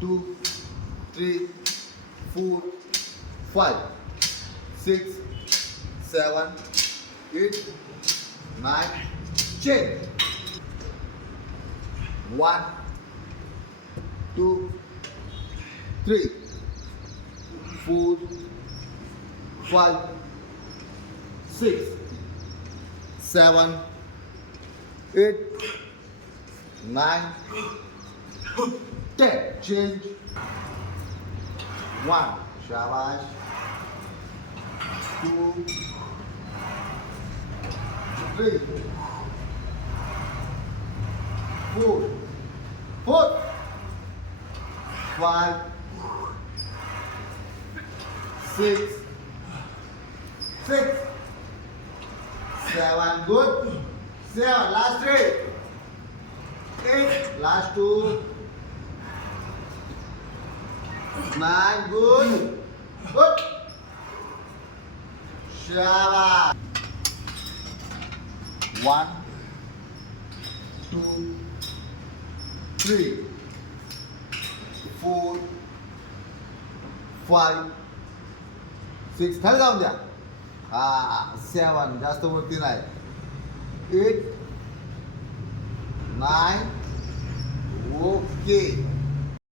2, 3, 4, 5, 6, 7, 8, 9, 10. 1, 2, 3, 4, 5, 6, 7, 8, 9, 10. Change. 1. Shabash. 2, 3, 4, 5, 6, 7. Good. 7. Last 3. 8. Last 2. 9. Good. Good. Shabash. 1, 2, 3, 4, 5, 6. खाली जाऊन द्या. 7. जास्त वरती नाही. 8, 9. ओके.